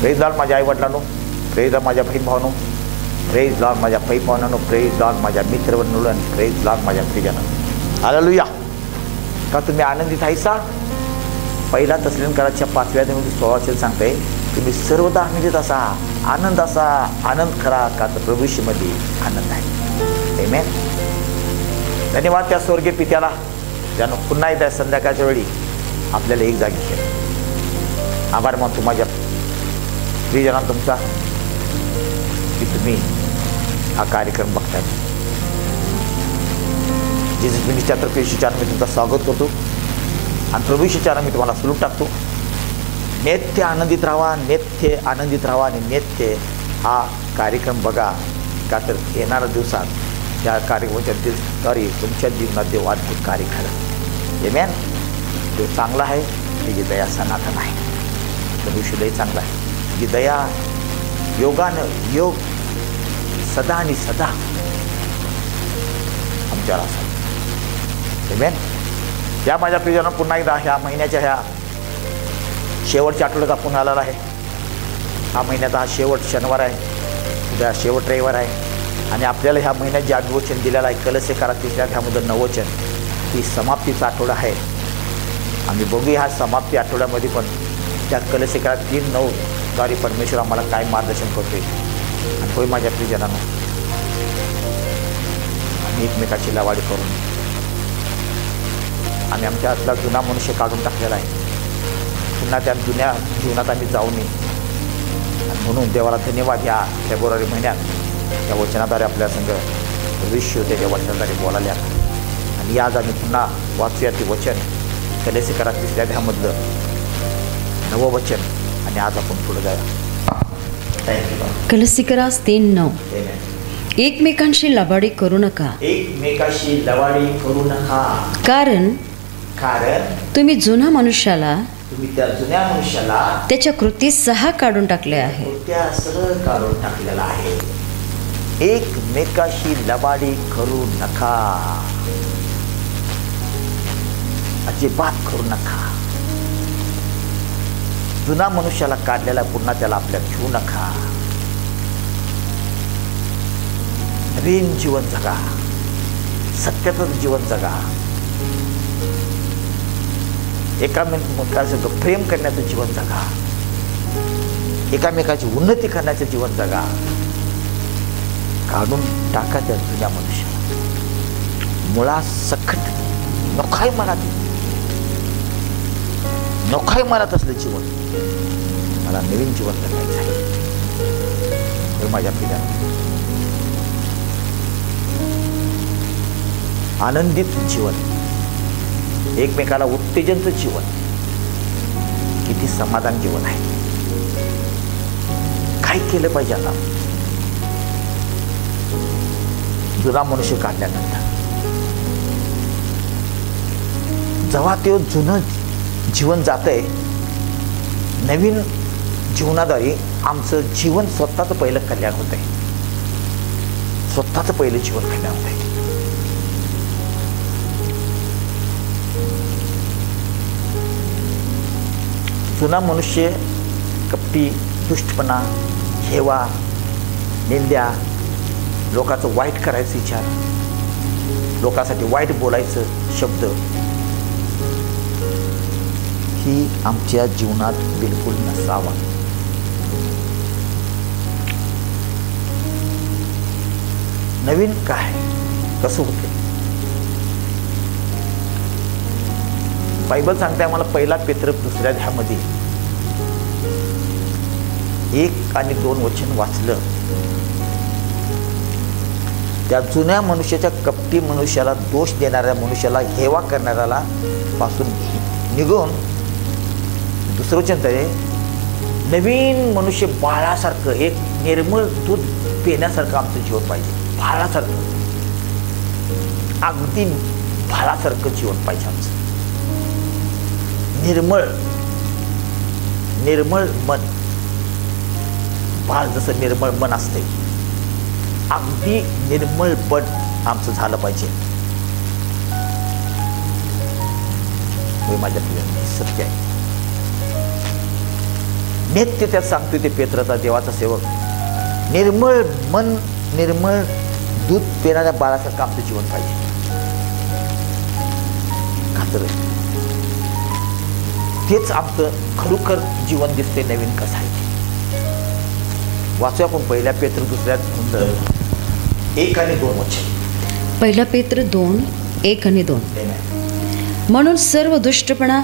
Praise Lord माझ्या आई वडिलांनो, praise Lord माझ्या बहीण भावांनो, प्रेज लॉर्ड माझ्या पै भावांनो, प्रेज लॉर्ड माझ्या मित्रवंधूंनो आणि प्रेज लॉर्ड माझ्या प्रियजनांनो. हालेलुया. का तुम्ही आनंदित आहेसा? पहिला तसलीकराच्या 5व्या अध्यायामध्ये 16 वचन सांगते, तुम्ही सर्वदा आनंदित असा, आनंद असा, आनंद करा, का तर प्रभू येशूमध्ये आनंद आहे. आमेन. धन्यवाद त्या स्वर्गीय पित्याला ज्यानं पुन्हा एकदा संध्याकाळच्या वेळी आपल्याला एक जागी केलं. आभार मानतो माझ्या प्रियजनांना तुमचा की तुम्ही हा कार्यक्रम बघताय. जीसस मिनिस्ट्रीतर्फे येशूच्या नावाने मी तुमचं स्वागत करतो आणि प्रभू येशूच्या नावाने मी तुम्हाला सलूट टाकतो. नित्य आनंदित राहा, नित्य आनंदित राहा आणि नित्य हा कार्यक्रम बघा, का तर येणाऱ्या दिवसात या कार्यक्रमाच्या द्वारे तुमच्या जीवनात देव अद्भुत कार्य घडलं. आमेन. देव चांगला आहे, त्याची दया सनातन आहे. प्रभू येशू लय चांगला आहे. ही दया योगानं योग सदा आणि सदा आमच्यावर असावी. आमेन. या माझ्या प्रियजनांनो, पुन्हा एकदा ह्या महिन्याच्या ह्या शेवटच्या आठवड्यात आपण आलेला आहे. हा महिन्याचा हा शेवट शनिवार आहे, उद्या शेवट रविवार आहे आणि आपल्याला ह्या महिन्यात जे आठवचन दिलेलं आहे कलश करा तिसऱ्या ह्यामध्ये 9 वचन, ही समाप्तीचा आठवडा आहे. आम्ही बघूया ह्या समाप्ती आठवड्यामध्ये पण त्या कलश करा 3:9 द्वारे परमेश्वर आम्हाला काय मार्गदर्शन करतोय. आणि होय माझ्या प्रियजनांनो, आम्ही एकमेकाची लवाडी करून आम्ही आमच्या आतला जुना मनुष्य काढून टाकलेला आहे. पुन्हा त्या जुन्या जीवनात आम्ही जाऊ नये. आणि म्हणून देवाला धन्यवाद. या फेब्रुवारी महिन्यात त्या वचनाद्वारे आपल्या संघ भविष्य त्याच्या वचनाद्वारे बोलायला. आणि आज आम्ही पुन्हा वाचूया ते वचन कलेसे करा 3ऱ्या अध्यायामधलं 9वं वचन. आणि आज आपण पुढे जाऊया. कलसीकरास 3:9. एकमेकांशी लबाडी करू नका. एकमेकाशी लवाडी करू नका. कारण तुम्ही जुना मनुष्याला त्या जुन्या मनुष्याला त्याच्या कृती 6 काढून टाकले आहे. त्या सरळ काढून टाकलेला आहे. एकमेकाशी लबाडी करू नका, अजिबात करू नका. जुना मनुष्याला काढलेला पुन्हा त्याला आपल्या घेऊ नका. नवीन जीवन जगा, सत्यातच जीवन जगा. एकामेकाचं प्रेम करण्याचं जीवन जगा, एकामेकाची उन्नती करण्याचं जीवन जगा. काढून टाका त्या जुन्या मनुष्याला. मुळा सकट नखाय मला, नखाय मला तसलं जीवन. मला नवीन जीवन जगायचं आहे. माझ्या पिढ्याला आनंदित जीवन, एकमेकाला उत्तेजनचं जीवन, किती समाधान जीवन आहे. काय केलं पाहिजे आता? जुना मनुष्य काढल्यानंतर जेव्हा ते जुनं जीवन जातंय, नवीन जीवनाद्वारे आमचं जीवन स्वतःचं पहिलं कल्याण होत आहे. स्वतःचं पहिलं जीवन कल्याण होत आहे. जुना मनुष्य कपटी, दुष्टपणा, हेवा, निंद्या, लोकांचं वाईट करायचं विचार, लोकांसाठी वाईट बोलायचं शब्द, ही आमच्या जीवनात बिलकुल नसावा. नवीन काय कसं होते? बायबल सांगते आम्हाला, पहिला पेत्र 2ऱ्या अध्यायामध्ये 1 आणि 2 वचन वाचलं. त्या जुन्या मनुष्याच्या, कपटी मनुष्याला, दोष देणाऱ्या मनुष्याला, हेवा करणाऱ्याला पासून निघून दुसरं वचन आहे, नवीन मनुष्य बाळासारखं, एक निर्मळ दूध पिण्यासारखं आमचं जीवन पाहिजे. बाळासारखं, अगदी बाळासारखं जीवन पाहिजे आमचं. निर्मळ, निर्मळ मन. बाळ जसं निर्मळ मन असते, अगदी निर्मळ मन आमचं झालं पाहिजे. हे माझ्या प्रियांनी सत्य आहे. नित्य त्यात सांगतोय ते पेत्राचा देवाचा सेवक, निर्मळ मन, निर्मळ दूध पिणाऱ्या बाळासारखं आमचं जीवन पाहिजे. का तर तेच आमचं खरोखर जीवन दिसते नवीन कसं आहे. वाचूया आपण पहिल्या पेत्र 1 आणि 2 वचन. पहिला पेत्र 2, 1 आणि 2. म्हणून सर्व दुष्टपणा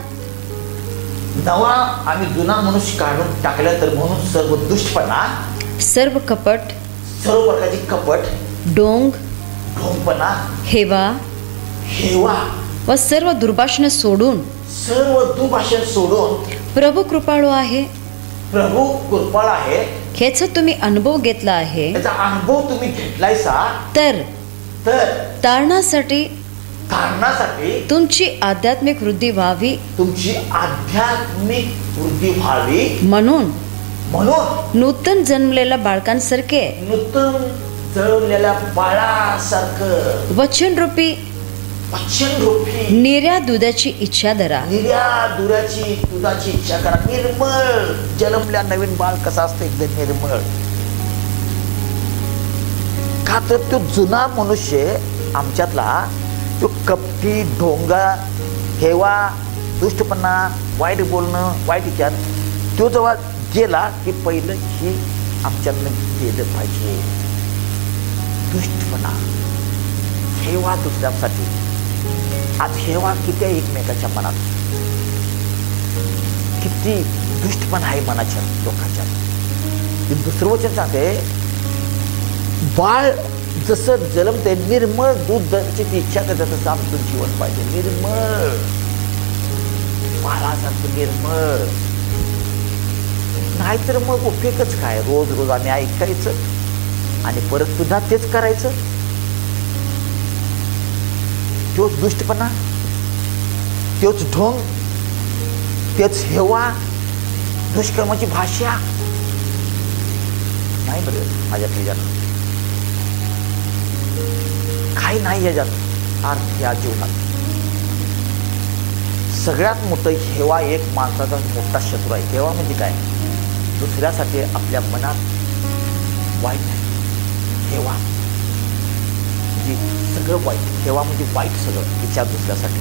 नवा आम्ही जुना मनुष्य काढून टाकला, तर म्हणून सर्व दुष्टपणा, सर्व कपट, सर्व प्रकारची कपट, ढोंगपणा, हेवा व सर्व दुर्भाषण सोडून, सर्व दुर्भाषण सोडून प्रभू कृपाळू आहे, प्रभू कृपाळ आहे, ह्याचा तुम्ही अनुभव घेतला आहे, त्याचा अनुभव तुम्ही घेतलायसा, तर तारणासाठी तुमची आध्यात्मिक वृद्धी व्हावी, म्हणून नूतन जन्मलेल्या बाळकांसारखे, वचनरूपी निर्या दुधाची इच्छा धरा. दुधाची इच्छा करा. निर्मळ जन्मल्या नवीन बाळ कसा असतं, एकदम निर्मळ. का तर तो जुना मनुष्य आमच्यातला, तो कपटी, ढोंगा, हेवा, दुष्टपणा, वाईट बोलणं, वाईट विचार, तो जेव्हा गेला की पहिलं ही आमच्यातनं गेलं पाहिजे. दुष्टपणा, हेवा दुसऱ्यासाठी. आज हेवा किती आहे एकमेकाच्या मनात, किती दुष्टपणा आहे मनाच्या लोकांच्या. दुसरं वचन सांगते, बाळ जसं जन्मते निर्मळ दूध ची इच्छा करते, तसं आमचं जीवन पाहिजे. निर्मळ बाळासारखं निर्मळ. नाहीतर मग उपयोगच काय, रोज रोज आम्ही ऐकायचं आणि परत पुन्हा तेच करायचं. तोच दुष्टपणा, तोच ढोंग, तेच हेवा, दुष्कर्माची भाषा. नाही बरं माझ्या प्रियानं, काही नाही याच्यात अर्थ. या जीवनात सगळ्यात मोठं हेवा एक माणसाचा मोठा शत्रू आहे. हेवा म्हणजे काय, दुसऱ्यासाठी आपल्या मनात वाईट आहे. हेवा म्हणजे सगळं वाईट. हेवा म्हणजे वाईट सगळं विचार दुसऱ्यासाठी.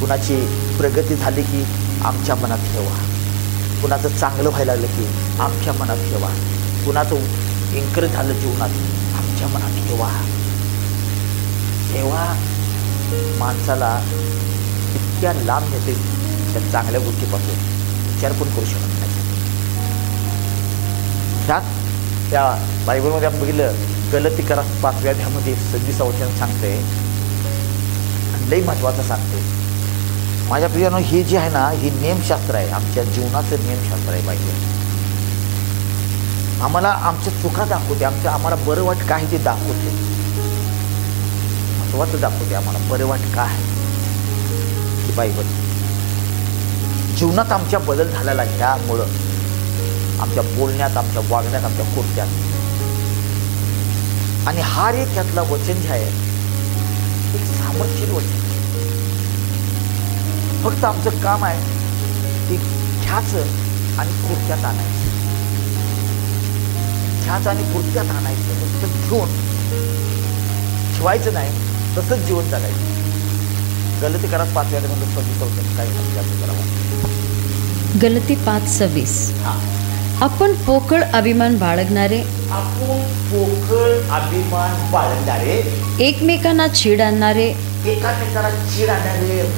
कुणाची प्रगती झाली की आमच्या मनात हेवा, कुणाचं चांगलं व्हायला लागलं की आमच्या मनात हेवा, कुणाचं इन्करेज झालं जीवनात आमच्या मनात हेवा. हेवा माणसाला इतक्या लांब नेते त्या चांगल्या गोष्टीपासून विचार पण करू शकत नाही. त्या बायबलमध्ये आपण बघितलं, गलतीकरा 5व्या अध्यायामध्ये 26 वचन सांगते, लई महत्वाचं सांगते. माझ्या प्रियानो, ही जी आहे ना, ही नेमशास्त्र आहे, आमच्या जीवनाचं नेमशास्त्र आहे. पाहिजे आम्हाला आमच्या चुका दाखवते, आम्हाला बरं वाट काय ते दाखवते, महत्वाचं दाखवते आम्हाला बरं वाट काय आहे. ही बायबल जीवनात आमच्या बदल झालेला, ह्यामुळं आमच्या बोलण्यात, आमच्या वागण्यात, आमच्या कृत्यात. आणि हर एक त्यातला वचन जे आहे एक सामर्थ्यशील वचन. फक्त आमचं काम आहे ते घ्यायचं आणि कृत्यात आणायचं, घ्यायचं आणि कृत्यात आणायचं. फक्त घेऊन ठेवायचं नाही, तसंच जीवन जगायचं. गलती करा 5व्या अध्यायामध्ये काय करावं. गलती 5:26. आपण पोकळ अभिमान बाळगणारे, एकमेकांना छीड आणणारे,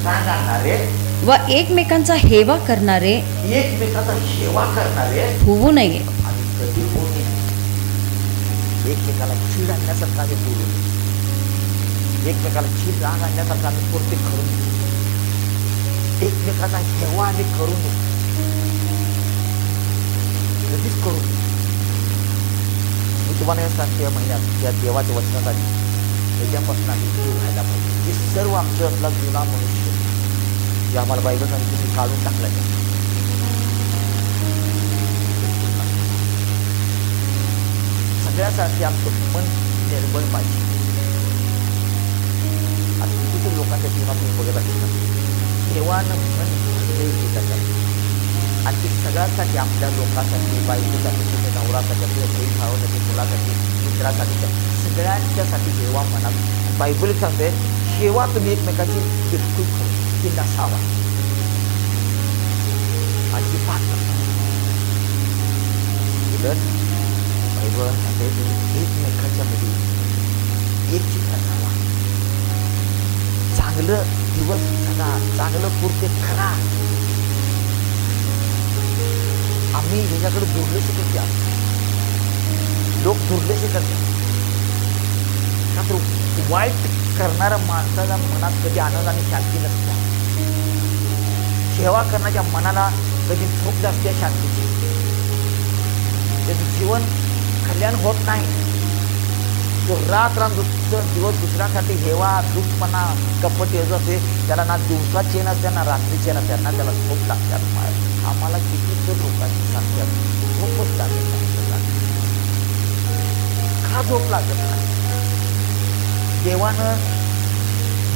राग आणणारे व एकमेकांचा हेवा करणारे होऊ नये. आणि कधी होऊ नये. एकमेकाला छीड आणण्यासारखं आम्ही बोलू नये, एकमेकाला छीड राग आणण्यासारखं आम्ही पूर्ती करू नये, एकमेकांना हेवा आम्ही करू नये, कधीच करू. मी तुम्हाला सांगते, या महिन्यात या देवाच्या वचनासाठी त्याच्यापासून आम्ही दूर राहायला पाहिजे. हे सर्व आमचं असला जुना मनुष्य जे आम्हाला बायबल सांगितलं तुम्ही काढून टाकला आहे. सगळ्यासाठी आमचं मन निर्मळ पाहिजे. आता किती लोकांच्या जीवनात तुम्ही बघत असेल ना, देवानं मन भरले त्याच्यात. आणि ती सगळ्यांसाठी, आपल्या लोकांसाठी, बायकोसाठी, तुझ्या नवरासाठी, आपल्या बहीण भावासाठी, मुलासाठी, मित्रासाठी, सगळ्यांच्यासाठी जेव्हा मनात बायबल सांगते जेव्हा तुम्ही एकमेकाची बिलकुल ती नसावा अजिबात उलट बायबल सांगते तुम्ही एकमेकाच्या मध्ये एक चित्र असावा, चांगलं दिवस करा, चांगलं पुरते करा. आम्ही ह्याच्याकडे दुर्लक्ष करतो, लोक दुर्लक्ष करतात. का तर वाईट करणाऱ्या माणसाच्या मनात कधी आनंद आणि शांती नसते. सेवा करण्याच्या मनाला कधी झोप नसते शांतीची. त्याचं जीवन कल्याण होत नाही. जो दिवस दुसऱ्यासाठी हेवा, दुःखपणा, कपट येत असते, त्याला ना दिवसा चेन असते ना रात्री चेन असते ना त्याला झोप लागतात. आम्हाला किती लोकांची सांगतात झोपच लागत नाही. का झोप लागत नाही? देवानं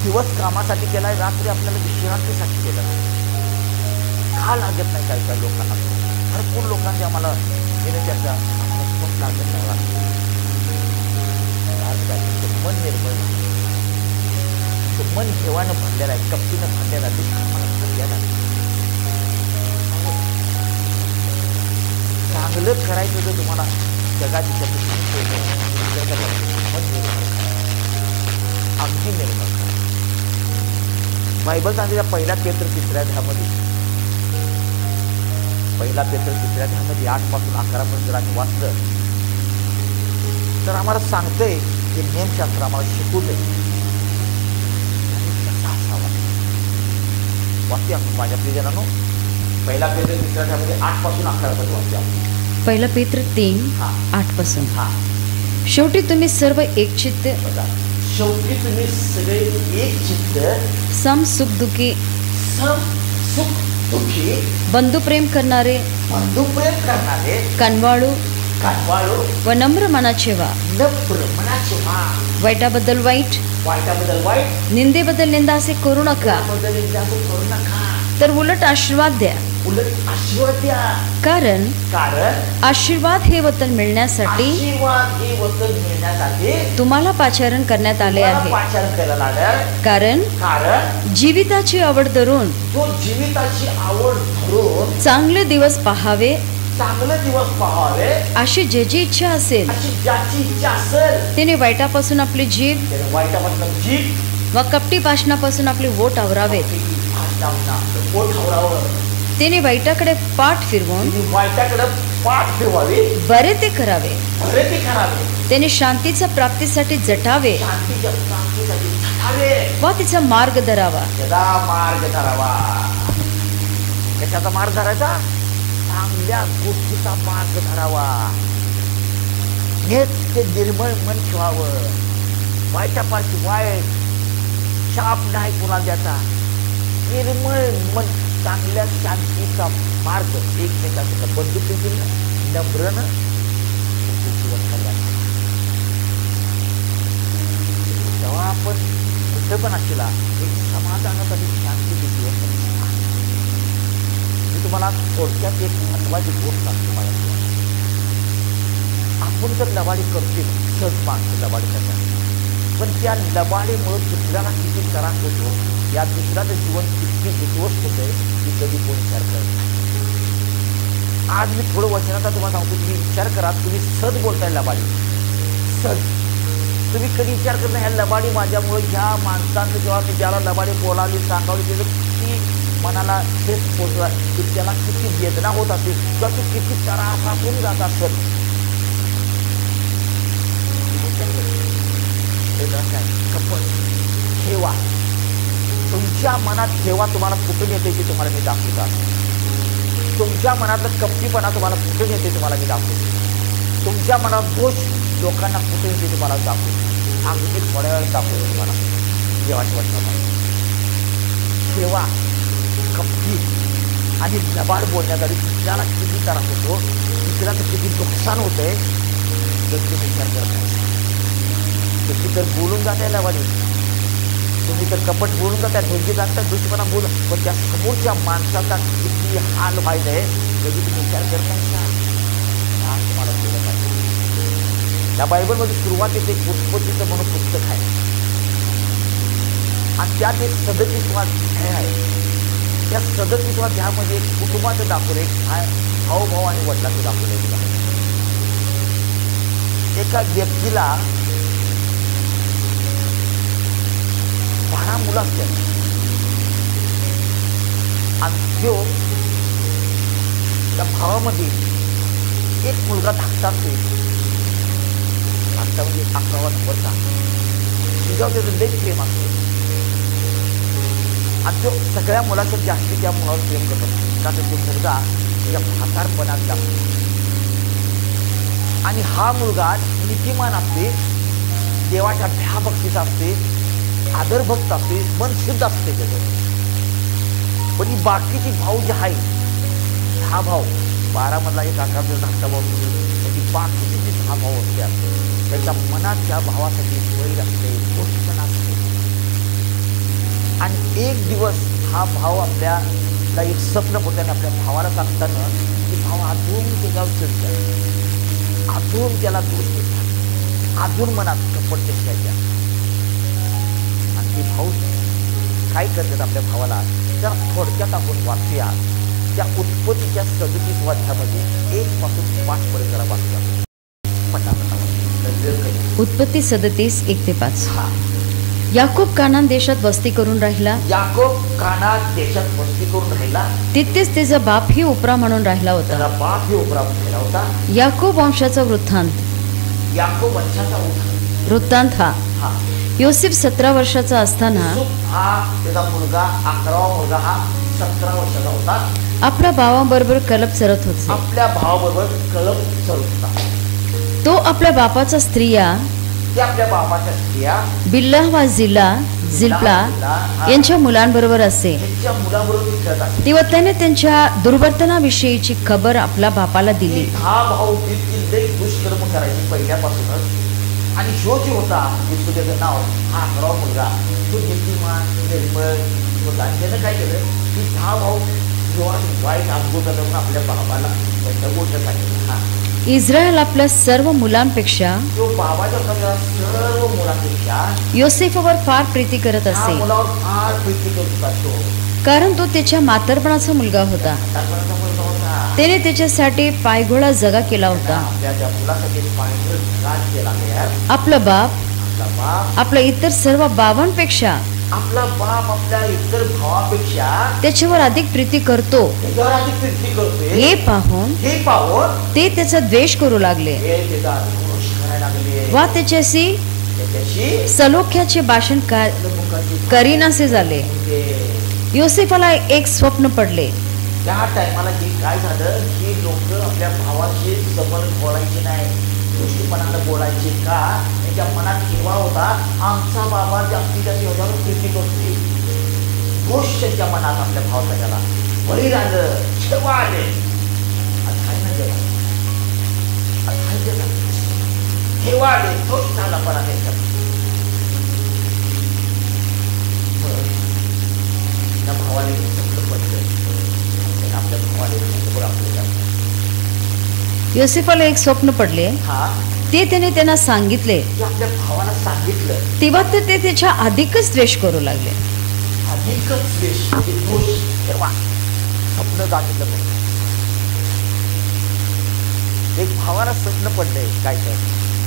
दिवस कामासाठी केलाय, रात्री आपल्याला विश्रांतीसाठी केलं. का लागत नाही? काय काय लोकांना, भरपूर लोकांचे आम्हाला विनंती असतात, आम्हाला झोप लागत नाही रात्री. मन निर्मळ नाही, मन देवानं भरलेलं आहे, कपटीनं भरलेलं आहे, दुष्कामानं भरलेलं आहे. चांगलं करायचं जर तुम्हाला जगाची अगदी निर्मळ करा. बायबल सांगते पहिला पेत्र 3 अध्यायामध्ये, पहिला पेत्र 3 अध्यायामध्ये 8 पासून 11 पर्यंत जर आम्ही वाचलं तर आम्हाला सांगतंय हे नियमशास्त्र आम्हाला शिकवलंय कसा असावा. वाचूया माझ्या प्रियजनांनो, पहिला पेत्र 3 अध्यायामध्ये 8 पासून 11 पर्यंत वाचूया. पहिला पेत्र 3:8 पासून. शेवटी तुम्ही सर्व एकचित्त, शेवटी तुम्ही सगळे एक चित्त, सम सुख दुखी, बंधुप्रेम करणारे, कनवाळू व नम्र मनाचे व्हा. वाईटाबद्दल वाईट, निंदेबद्दल निंदा असे करू नका, तर उलट आशीर्वाद द्या. कारण आशीर्वाद हे वचन मिळण्यासाठी तुम्हाला पाचारण करण्यात आले आहे. कारण जीविताची आवड धरून चांगले दिवस पाहावे अशी ज्याची इच्छा असेल त्याने वाईटापासून आपली जीभ व कपटी भाषणापासून आपले ओठ आवरावे. त्याने वाईटाकडे पाठ फिरवून बरे ते करावे. त्याने शांतीच्या प्राप्तीसाठी झटावे व तिचा मार्ग धरावा. कशाचा मार्ग धरायचा? चांगल्या गोष्टीचा मार्ग धरावा. हेच ते निर्मळ मन ठेवावं. वाईटापाशी वाईट शाप नाही कुणाला द्यायचा. निर्मळ मन, चांगल्या शांतीचा मार्ग, एकमेकांचं बंधुतेनं नम्रनं जीवन कल्याण. तेव्हा आपण कुठं पण असलेला एक समाधानात आणि शांतीचे जीवन करतो. मी तुम्हाला थोडक्यात एक महत्वाची गोष्ट सांगतो. मला आपण जर लबाडी करतो, सहज माणसं लबाडी करतात, पण त्या लबाडीमुळे दुसऱ्याला किती त्रास होतो, या दुसऱ्याचं जीवन किती विध्वस्त होतंय की कधी कोण विचार करत नाही. आज मी थोडं वचनाचा तुम्हाला सांगतो, तुम्ही विचार करा. तुम्ही सहज बोलताय लबाडी, सहज तुम्ही कधी विचार करता ह्या लबाडी माझ्यामुळे, ह्या माणसांचं जेव्हा मी ज्याला लबाडी बोलावली सांगावली त्याचं किती मनाला ठेस पोचला, की त्याला किती वेदना होत असेल किंवा तो किती त्रासातून जात असेल. कपट ठेवा तुमच्या मनात, ठेवा. तुम्हाला कुठून येते ते तुम्हाला मी दाखवतो. तुमच्या मनातलं कपटीपणा तुम्हाला कुठून येते तुम्हाला मी दाखवतो. तुमच्या मनात दोष लोकांना कुठून येते तुम्हाला दाखवतो. अगदी थोड्या वेळात दाखवतो तुम्हाला. देवाच्या वचनात ठेवा. कपटी आणि लबाड बोलण्यासाठी दुसऱ्याला किती त्रास होतो, दुसऱ्याचं किती नुकसान होतंय तर तुम्ही विचार करत नाही. तुम्ही तर बोलून जाताय लबाडी, तुम्ही तर कपट बोलून जाताय, धोकी जातात, दुष्पणा बोलून, पण त्या समोरच्या माणसाचा किती किती हाल व्हायचंय कधी तुम्ही विचार करत नाही का? आज तुम्हाला केलं पाहिजे. या बायबलमध्ये सुरुवातीत एक उत्पत्तीचं म्हणून पुस्तक आहे आणि त्यात एक 37 अध्याय आहे. त्या 37 अध्यायामध्ये एक कुटुंबाचं दाखवलं, एक भाऊ आणि वडिलांचं दाखवलेलं आहे. एका व्यक्तीला 12 मुलं असतात आणि तो त्या भावामध्ये एक मुलगा धाकटा असतो, धाकटा म्हणजे 11वा नंबरचा. तुझ्यावर त्याचं लई प्रेम असतं आणि तो सगळ्या मुलाचं जास्ती त्या मुलावर प्रेम करत असतो, का तर तो मुलगा त्याच्या म्हातारपणात लागतो. आणि हा मुलगा नीतिमान असते, देवाच्या भयाभक्तीचा असते, आदरभक्त असते, मन शुद्ध असते त्याचं. पण ही बाकीची भाऊ जे आहे, 6 भाऊ, 12 मधला एक 11 धाकटा भाऊ, म्हणजे बाकीचे जे 6 भाऊ असतात त्याच्या मनात त्या भावासाठी वैर असते, गोष्टपणा असते. आणि एक दिवस हा भाव आपल्याला एक स्वप्न पडते आणि आपल्या भावाला सांगताना की भाव अजून त्याच्यावर चिडतात, अजून त्याला दोष देतात, अजून मनात कपट त्याच्या. आणि ते भाऊ काय करतात आपल्या भावाला, त्या थोडक्यात आपण वाचूया. त्या उत्पत्तीच्या 37 अध्यायामध्ये 1 पासून 5 पर्यंत जरा वाचूया. उत्पत्ती 37, 1-5. याकूब कानान देशात वस्ती करून राहिला. याकूब कानान देशात वस्ती करून राहिला. तिथेच त्याचा बाप ही उपरा म्हणून राहिला होता. त्याला बाप ही उपरा म्हणून राहिला होता. याकूब वंशाचा वृत्तांत. याकूब वंशाचा वृत्तांत हा. योसेफ 17 वर्षाचा असताना हा त्याचा मुलगा 11वा मुलगा हा 17 वर्षाचा होता. आपल्या भावाबरोबर कलप चरत होता. आपल्या भावाबरोबर कलप चरत होता. तो आपल्या बापाचा स्त्रिया, आपल्या बापाच्या स्त्रिया बिल्ला वा झिल्पा यांच्या मुलांबरोबर असे. तेव्हा त्याने त्यांच्या दुर्वर्तनाविषयीची खबर आपल्या बापाला दिली. हा भाऊ दुष्कर्म करायची पहिल्यापासूनच. आणि शो जे होता त्याचं नाव हा 11वा मुलगा, तो नीतिमान निर्मळ होता. त्यानं काय केलं की 6 भाऊ वाईट अनुभव करून आपल्या बाबाला त्यांच्या गोष्ट सांगितलं. इस्रायल आपल्या सर्व मुलांपेक्षा, तो बाबाच्या सर्व मुलांपेक्षा योसेफवर फार प्रीती करत असे, मुलावर फार प्रीती करत असतो. कारण तो त्याच्या म्हातारपणाचा मुलगा होता. त्याने त्याच्यासाठी पायघोडा जगा केला होता. आपला बाप आपल्या इतर सर्व भावांपेक्षा, आपला बाप आपल्या इतर भावापेक्षा त्याच्यावर अधिक प्रीती करतो हे पाहून ते त्याचा द्वेष करू लागले वा त्याच्याशी सलोख्याचे भाषण करीनासे झाले. योसेफाला एक स्वप्न पडले. त्या टायमाला काय झालं की लोक आपल्या भावाशी समोर बोलायचे नाही, दृष्टीपणानं बोलायचे. का त्याच्या मनात ठेवा होता आमचा बाबा जास्तीत जास्त प्रीती करते. गोष्ट त्याच्या मनात आपल्या भावाचा त्याला वैर आलं, ठेवा आले. ठेवा आले तोच झाला पण त्या भावाने आपल्या भावाने योसेफाला एक स्वप्न पडले. ते त्यांना सांगितले. आपल्या भावाला सांगितलं तेव्हा तर ते त्याच्या अधिकच द्वेष करू लागले. अधिकच द्वेष, दोष ठेवा. स्वप्न सांगितलं. एक भावाला स्वप्न पडलंय काय तर,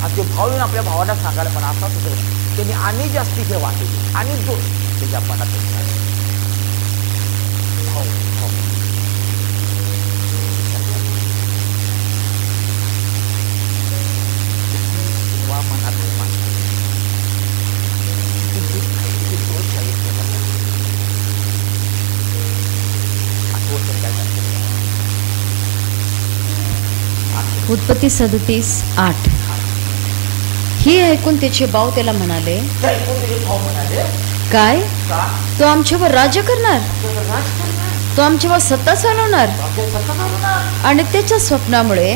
आणि ते भाऊ येऊन आपल्या भावाला सांगायला पण असाच होतो. त्यांनी आणि जास्ती ठेवा आणि दोष त्याच्या मनात उत्पत्ती 37:8. हे ऐकून त्याचे भाऊ त्याला म्हणाले, काय तो आमच्यावर राज्य करणार, तो आमच्यावर सत्ता चालवणार. आणि त्याच्या स्वप्नामुळे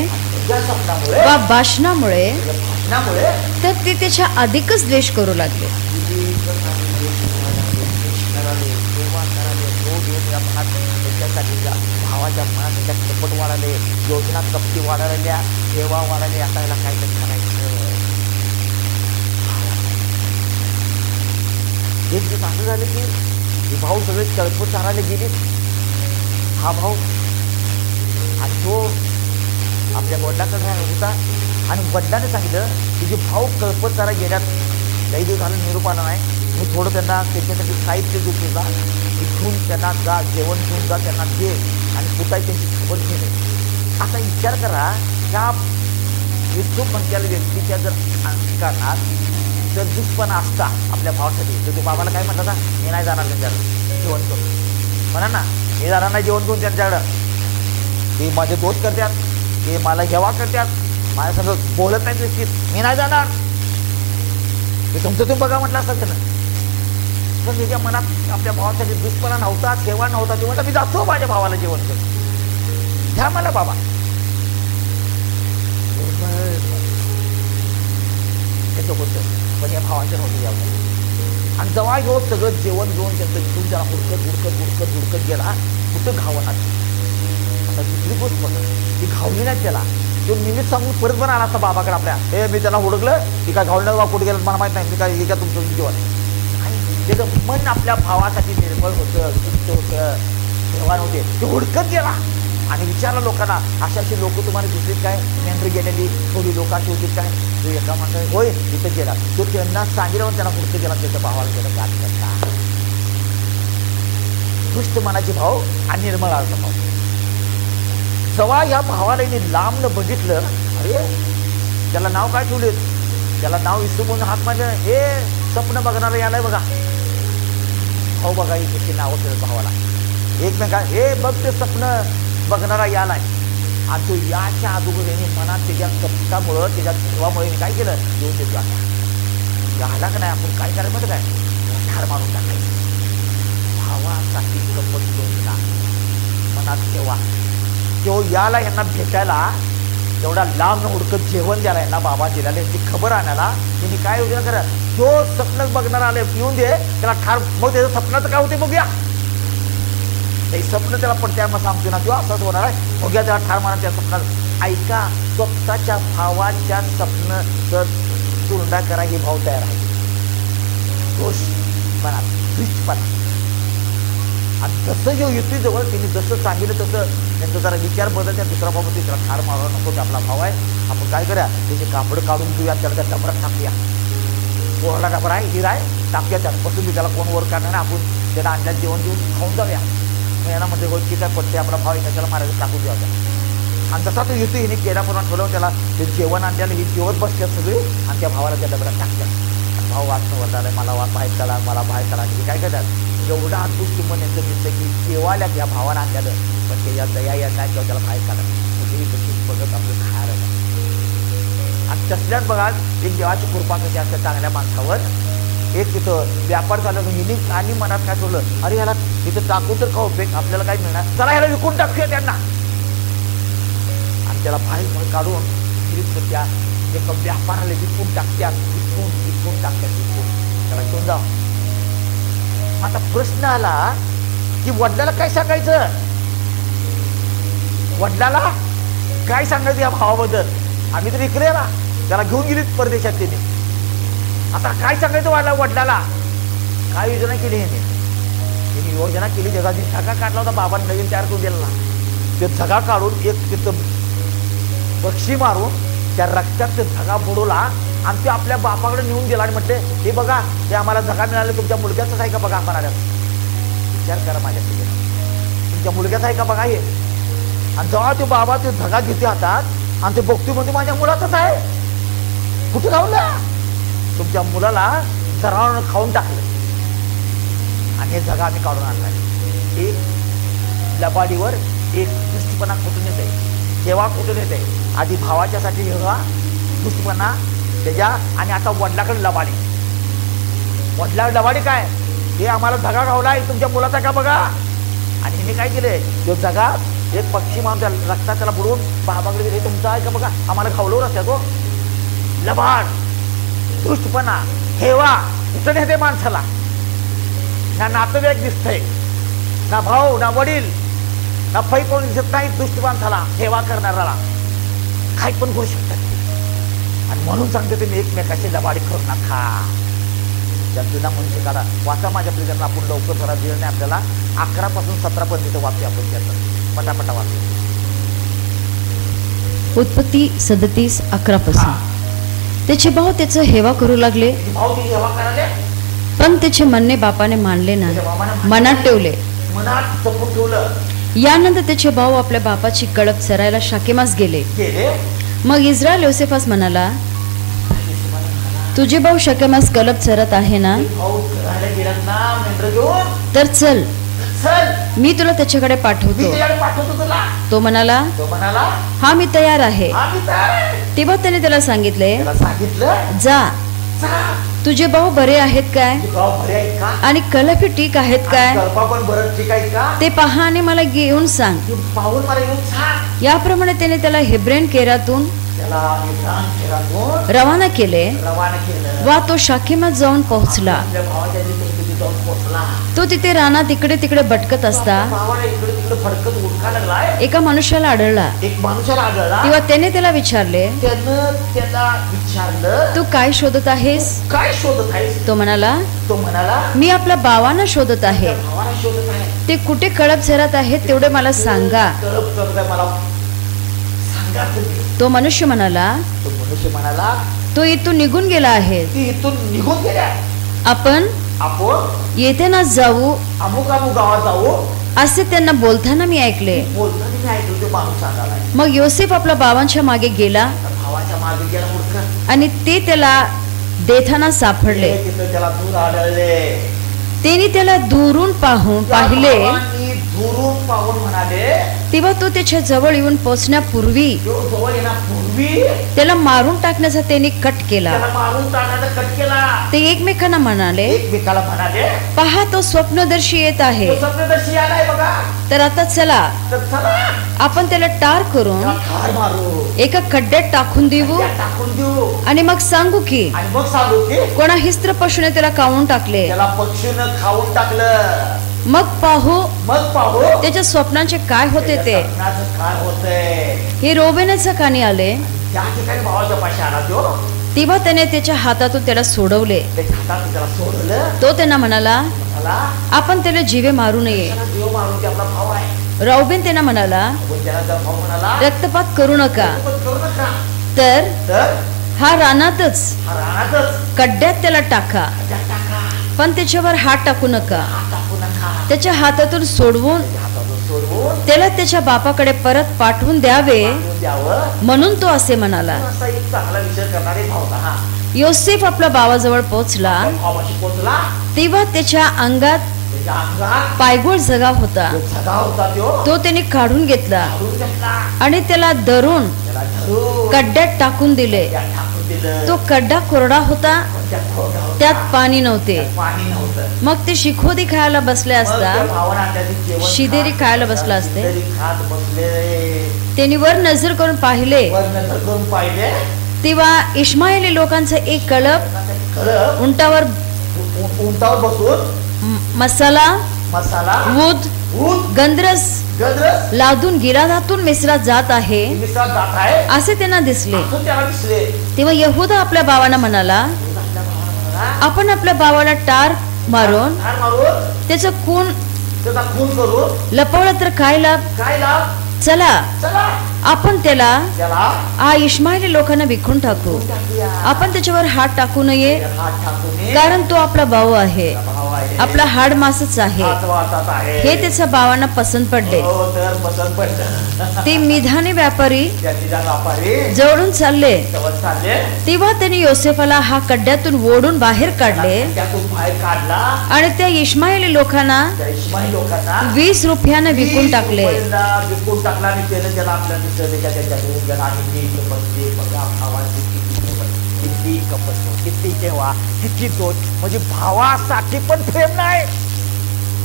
वा भाषणामुळे तर ते त्याच्या अधिकच द्वेष करू लागले. भावाच्या माझ्या मनात त्याच्या कपट वाढाले, योजना कपटी वाढायला, सेवा वाढायला. आता याला काय तर करायचं. एक दिवस असं झालं की हे भाऊ सगळे कळप चारायला गेले. हा भाऊ आणि तो आपल्या वडिलांकडे होता आणि वडिलांनी सांगितलं की जे भाऊ कळप चारा गेल्यात, काही दिवस झालं निरोप आला नाही, मी थोडं त्यांना त्यांच्यासाठी साहित्य देतो जा, इथून त्यांना जा, जेवण घेऊन जा, त्यांना दे आणि कुठे त्यांची खबर घेणे. आता विचार करा, त्या युद्ध म्हणत्याला व्यक्तीच्या जर अंतःकरणात जर दुष्पणा असता आपल्या भावासाठी, तर ते बाबाला काय म्हणतात ना, मी नाही जाणार त्यांच्याकडं जेवण करून. म्हणा ना, मी जाणार नाही जेवण करून त्यांच्याकडं. ते माझे दोष करतात, ते मला हेवा करतात, माझ्या सगळं बोलत नाही व्यक्तीत, मी नाही जाणार. ते तुमचं तुम्ही बघा म्हटलं असतं त्यानं. पण त्याच्या मनात आपल्या भावासाठी दुष्पणा नव्हता, सेवा नव्हता. ते म्हणतात मी जातो माझ्या भावाला जेवण करून, घ्या मला बाबा. त्याचं होतं, पण या भावाच्या नव्हतं जेवण. आणि जेव्हा ह्यो सगळं जेवण घेऊन त्यांचं घेऊन त्याला हुडकत गेला, कुठं घावणार. आता दुसरी गोष्ट बघा, ती घावली नाही त्याला. तो निमित्त सांगून परत पण आला असता बाबाकडे आपल्या, हे मी त्याला हुडकलं, ती काय घावलं बा, कुठे गेलं मला माहित नाही, मी काय हे का तुमचं जेवण. त्याचं मन आपल्या भावासाठी निर्मळ होतं, शुद्ध होतं, सेवा नव्हते. ते हुडकत गेला आणि विचारलं लोकांना, अशी लोक तुम्हाला दुसरीत काय मेंढरी गेलेली थोडी लोकांची होती काय. तो एका माणसाने होय इथं गेला. तो त्यांना सांगितलं, त्यांना हुडकत गेला, त्याच्या भावाला गेला गाठ करता. दुष्ट मनाचे भाव आणि निर्मळ आळचा भाव. जेव्हा या भावाला लांबनं बघितलं, अरे त्याला नाव काय ठेवलेत, त्याला नाव विसरू म्हणून हात मारले, हे स्वप्न बघणारा यालाय बघा. भाऊ बघा इथे नाव ठेवलं भावाला एकमेका, हे बघ ते स्वप्न बघणारा यालाय. आणि तो याच्या अगोदर यांनी मनात त्याच्या कपटामुळं, त्याच्या धर्मामुळे काय केलं, येऊन देतो. आता याला का नाही, आपण काय करायचं माहिती काय, ठार मारून टाकायचं. भावासाठी कपट घेऊन मनात ठेवा. तो याला यांना भेटायला तेवढा लांब हुडकत जेवण द्यायला यांना बाबा दिल्याला, ती खबर आणायला त्यांनी काय योजना करा, जो स्वप्न बघणार आले पिऊन दे त्याला ठार. मग त्याचं स्वप्नाचं काय होते बघूया, ते स्वप्न त्याला पडत्या मग सांगतो ना, किंवा असंच होणार आहे बघूया, त्याला ठार मारा त्या स्वप्नात. ऐका, स्वतःच्या भावाच्या स्वप्न जर चुरडा करा हे भाव तयार आहे. दोष मनात दुष्पणा. आणि जसं जो युतीजवळ तिने जसं सांगितलं तसं त्यांचा जरा विचार बदलत्या. दुसरा भाऊ त्याला ठार मारा नको, आपला भाव आहे, आपण काय करूया, त्याचे कापड काढून घेऊया, त्याला त्या डबरात टाकूया. कोरडा डबरा आहे, हिरा आहे, टाकूया त्याला बसून, त्याला कोण वर काढणार, आपण त्याला आणल्यात जेवण घेऊन खाऊन जाऊया. मग यांना म्हणते गोष्ट ठीक आहे, पडते आपला भाव आहे, त्याला मारायचं टाकून द्या. आणि तसा तो युती हिने केल्याप्रमाणे ठेवलं, त्याला ते जेवण आणल्याला ही जेवण बसतात सगळे आणि त्या भावाला त्या डबऱ्यात टाकतात. भाऊ वाचणं वरताला, मला बाहेर चला, मला बाहेर चला. हे काय करतात, एवढा अद्भुत किंमत यांचं दिसतं की केव्हाल्या त्या भावानं आणल्यालं, पण ते या दया या नाही किंवा त्याला बाहेर काढा. म्हणजे तशीच बघत आपलं खायला. आणि तसल्याच बघा, एक देवाची कृपा कशी असते चांगल्या माणसावर. एक तिथं व्यापार चालू हिनी आणि मनात काय ठेवलं, अरे ह्याला तिथं टाकून तर खाऊ उपयोग, आपल्याला काय मिळणार, चला ह्याला विकून टाकूया त्यांना. आणि त्याला बाहेर काढून त्या एका व्यापाराला विकून टाकत्यात, विकून टाकत्यात, त्याला घेऊन जाऊ. आता प्रश्न आला की वडिलाला काय सांगायचं, वडिलाला काय सांगायचं या भावाबद्दल. आम्ही तर विकलेला, त्याला घेऊन गेलीत परदेशात त्याने. आता काय सांगायचं वडिलाला, काय योजना केली ह्याने योजना केली, जगाची झगा काढला होता बाबांनी, नवीन तयार करून दिला. ते झगा काढून एक तिथं पक्षी मारून त्या रक्तात ते झगा बुडवला आणि ते आपल्या बापाकडे नेऊन गेला आणि म्हटले, हे बघा ते आम्हाला झगा मिळाले, तुमच्या मुलग्याचाच आहे का बघा. म्हणाल्या, विचार करा माझ्या तुमच्या मुलग्याचा आहे का बघा हे. आणि जेव्हा तो बाबा ते झगा घेते हातात आणि ते बघतो म्हणजे माझ्या मुलाचाच आहे. कुठे लावलं, तुमच्या मुलाला जनावरानं खाऊन टाकलं आणि हे झगा आम्ही काढून आणलाय. एक लबाडीवर एक दुष्टपणा कुठून येते, केव्हा कुठून येते. आधी भावाच्यासाठी हेवा दुष्टपणा त्याच्या, आणि आता वडिलाकडे लबाडी. वडिला लबाडी काय, हे आम्हाला झगा खावलाय, तुमच्या मुलाचा का बघा. आणि हिने काय केलंय, तो झगा एक पक्षी मारून त्या रक्तात त्याला बुडवून बाबाकडे गेले, तुमचा आहे का बघा, आम्हाला खावलो रस्त्या. तो लबाड, दुष्टपणा, हेवा कुठं नेते माणसाला. ना नातेवाईक दिसतंय, ना भाऊ, ना वडील, नफाई कोण दिसत नाही दुष्ट माणसाला, सेवा करणाऱ्याला काही पण करू शकतात ते. आणि म्हणून सांगते तुम्ही एकमेकाशी लबाडी करू नका. जनतेला म्हणून काढा. वाचा माझ्या प्रियांना, आपण लवकर जरा वेळ नाही आपल्याला. 11 पासून 17 पर्यंत वाचूया आपण त्याचं, पटापटा वाचूया. उत्पत्ती 37:11 पासून. त्याचे भाऊ त्याचं हेवा करू लागले, भाऊ ती सेवा करायला पण त्याचे म्हणणे बापाने मानले नाही, मनात ठेवले. मनात जपून ठेवलं. यानंतर त्याचे भाऊ आपल्या बापाची कळप चरायला शाकेमास गेले. मग इस्रायल योसेफास म्हणाला, तुझे भाऊ शकेमास कळप चरत आहे ना, तर चल मी तुला त्याच्याकडे पाठवतो. तो म्हणाला, हा मी तयार आहे. तेव्हा त्याने त्याला सांगितले, जा तुझे भाऊ बरे आहेत काय आणि कळप ठीक आहेत काय ते पहा आणि मला घेऊन सांग. याप्रमाणे त्याने त्याला हेब्रोन केरातून रवाना केले वा तो शाकेमात जाऊन पोहोचला. तो तिथे रानात इकडे तिकडे भटकत असता एका मनुष्याला आढळला. तेव्हा त्याने त्याला विचारले, तू काय शोधत आहेस? तो म्हणाला, मी आपल्या भावांना शोधत आहे. ते कुठे कळप चरत आहेत तेवढे मला सांगा. तो मनुष्य म्हणाला, तो इथून निघून गेला आहे. आपण येथे जाऊ अमुक अमुक गावात जाऊ असे त्यांना बोलताना मी ऐकले. मग योसेफ आपल्या भावांच्या मागे गेला आणि ते त्याला देताना सापडले. त्यांनी त्याला दुरून पाहिले. तेव्हा तो त्याच्या जवळ येऊन पोहोचण्यापूर्वी त्याला मारून टाकण्याचा त्यांनी कट केला. ते एकमेकांना म्हणाले, पहा तो स्वप्नदर्शी येत आहे. तर आता चला आपण त्याला टार करून एका खड्ड्यात टाकून देऊ आणि मग सांगू की कोणा हिस्त्र पशुने त्याला खाऊन टाकले. मग पाहू त्याच्या स्वप्नांचे काय होते ते. हे रोबेनाच्या कानी आले. तेव्हा त्याने त्याच्या हातातून त्याला सोडवले. तो त्यांना म्हणाला, आपण त्याला जीवे मारू नये. रौबेन त्यांना म्हणाला, रक्तपात करू नका. तर हा रानातच खड्ड्यात त्याला टाका, पण त्याच्यावर हात टाकू नका. त्याच्या हातातून सोडवून त्याला त्याच्या बापाकडे परत पाठवून द्यावे म्हणून तो असे म्हणाला. योसेफ आपल्या भावाजवळ पोहोचला तेव्हा त्याच्या अंगात पायगुळ जगा होता. तो त्याने काढून घेतला आणि त्याला धरून खड्ड्यात टाकून दिले. तो खड्डा कोरडा होता, त्यात पाणी नव्हते. मग ते शिखोदी खायला बसले असता, शिदेरी खायला बसला असते. त्यांनी वर नजर करून पाहिले तेव्हा इश्माएली लोकांचा एक कळप उंटावर बसून मसाला ऊद गंधरस लादून गिलादातून मिस्रात जात आहे असे त्यांना दिसले. तेव्हा यहूदा आपल्या भावांना म्हणाला, आपण आपल्या भावाला टार मारून त्याचं खून लपवलं तर काय लाभ. चला आपण त्याला हा इश्माएली लोकांना विकून टाकू. आपण त्याच्यावर हात टाकू नये, कारण तो आपला भाऊ आहे, आपला हाड मासच आहे. हे त्याच्या भावांना पसंत पडले. ते मिधाने व्यापारी जवळून चालले. तेव्हा त्यांनी योसेफाला हा खड्ड्यातून ओढून बाहेर काढले आणि त्या इश्माएली लोकांना 20 रुपयाने विकून टाकले. म्हणजे भावासाठी पण प्रेम नाही,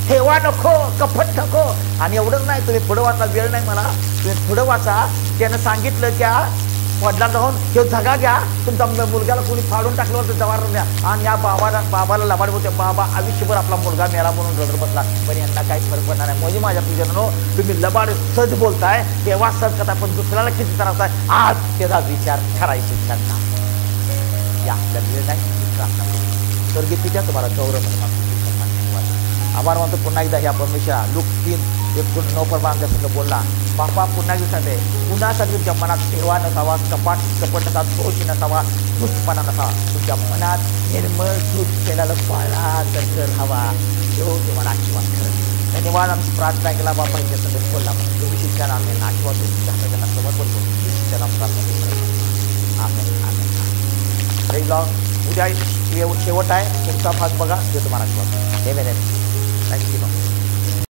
ठेवा नको, कपट नको. आणि एवढंच नाही, तुम्ही पुढे वाचा, वेळ नाही मला, तुम्ही पुढे वाचा. त्यानं सांगितलं की वडिलांना जाऊन हे झगा घ्या, तुमचा मुलग्याला कोणी फाडून टाकल्यावर जवार द्या. आणि या बाबाला लबाड बोलते, बाबा आयुष्यभर आपला मुलगा मेला म्हणून रडत बसला. पण यांना काही फरक पडणार नाही. म्हणजे माझ्या प्रियजनांनो, तुम्ही लबाड सज बोलताय, तेव्हा सज करताय, पण दुसऱ्याला किती त्रास आहे आज त्याचा विचार करायची त्यांना. या आपल्या नाही प्रार्थना स्वर्गीय पित्या, तुम्हाला गौरव आभार मानतो पुन्हा एकदा ह्या परमेश्वरा. लूक 3:9 आमच्या संग बोलला. बापा पुन्हा एकदा सांगते, पुन्हा साठी तुमच्या मनात ठेवा नसावा, कपट नसावा, दोष नसावा, दुष्टपणा नसावा. तुमच्या मनात निर्मळ दूध केलेला पाळा तर हवा. देव तुम्हाला आशीर्वाद करत. धन्यवाद. आमची प्रार्थना केला बापा यांच्या संग बोलला. शिक्षण आम्ही आशीर्वाद त्यांना समर्पण करू. शिक्षण प्रार्थना आमेन आमेन. उद्या शेवट आहे, तुमचा भाग बघा. ते तुम्हाला आशीर्वाद. थँक्यू.